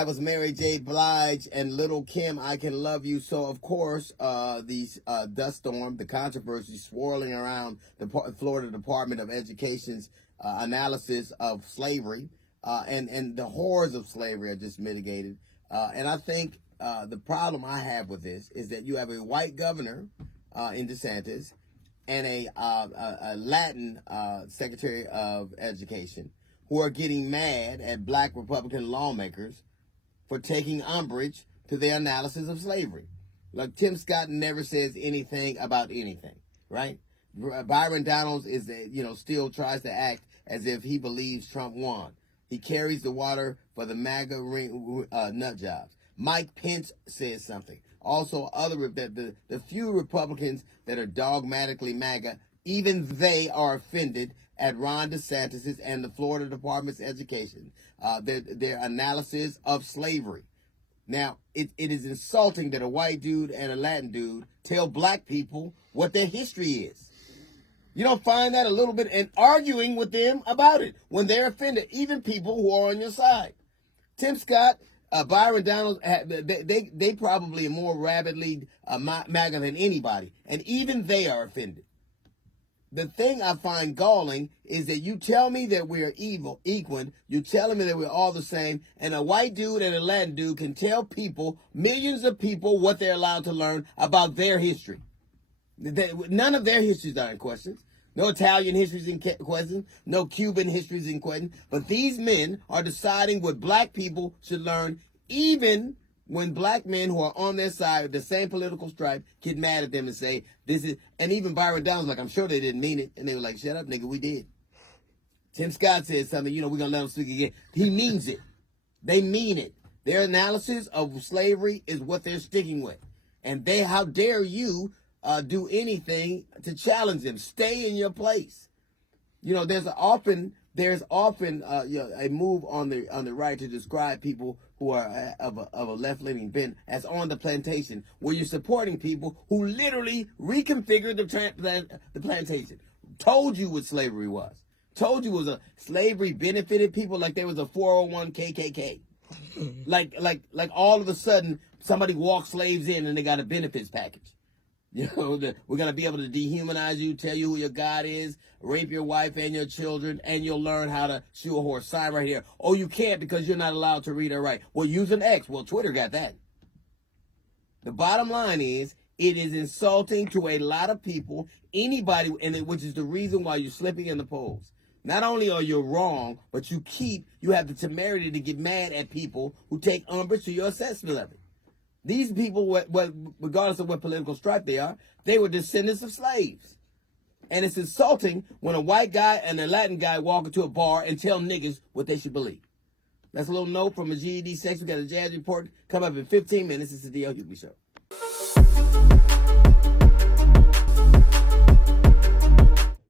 That was Mary J. Blige and Little Kim, I Can Love You. So, of course, these dust storm, the controversy swirling around the Florida Department of Education's analysis of slavery and the horrors of slavery are just mitigated. And I think the problem I have with this is that you have a white governor in DeSantis and a Latin Secretary of Education who are getting mad at black Republican lawmakers for taking umbrage to their analysis of slavery. Like, Tim Scott never says anything about anything, right? Byron Donalds still tries to act as if he believes Trump won. He carries the water for the MAGA nut jobs. Mike Pence says something. Also, the few Republicans that are dogmatically MAGA, even they are offended at Ron DeSantis and the Florida Department's education, their analysis of slavery. Now, it is insulting that a white dude and a Latin dude tell black people what their history is. You don't find that a little bit, and arguing with them about it when they're offended, even people who are on your side. Tim Scott, Byron Donalds, they probably are more rabidly MAGA than anybody, and even they are offended. The thing I find galling is that you tell me that we're equal, you're telling me that we're all the same, and a white dude and a Latin dude can tell people, millions of people, what they're allowed to learn about their history. None of their histories are in question. No Italian history is in question. No Cuban history is in question. But these men are deciding what black people should learn, even when black men who are on their side of the same political stripe get mad at them and say, this is, and even Byron Donalds, like, I'm sure they didn't mean it. And they were like, shut up, nigga, we did. Tim Scott said something, we're going to let him speak again. He means it. They mean it. Their analysis of slavery is what they're sticking with. And how dare you do anything to challenge them? Stay in your place. There's often a move on the right to describe people who are of a left-leaning bent as on the plantation, where you're supporting people who literally reconfigured the plantation. Told you what slavery was. Told you it was slavery benefited people like there was a 401 KKK. like all of a sudden somebody walked slaves in and they got a benefits package. We're going to be able to dehumanize you, tell you who your God is, rape your wife and your children, and you'll learn how to shoe a horse. Sign right here. Oh, you can't because you're not allowed to read or write. Well, use an X. Well, Twitter got that. The bottom line is, it is insulting to a lot of people, anybody, which is the reason why you're slipping in the polls. Not only are you wrong, but you have the temerity to get mad at people who take umbrage to your assessment of it. These people, regardless of what political stripe they are, they were descendants of slaves. And it's insulting when a white guy and a Latin guy walk into a bar and tell niggas what they should believe. That's a little note from a GED section. We got a jazz report. Come up in 15 minutes. It's the D.L. Hughley Show.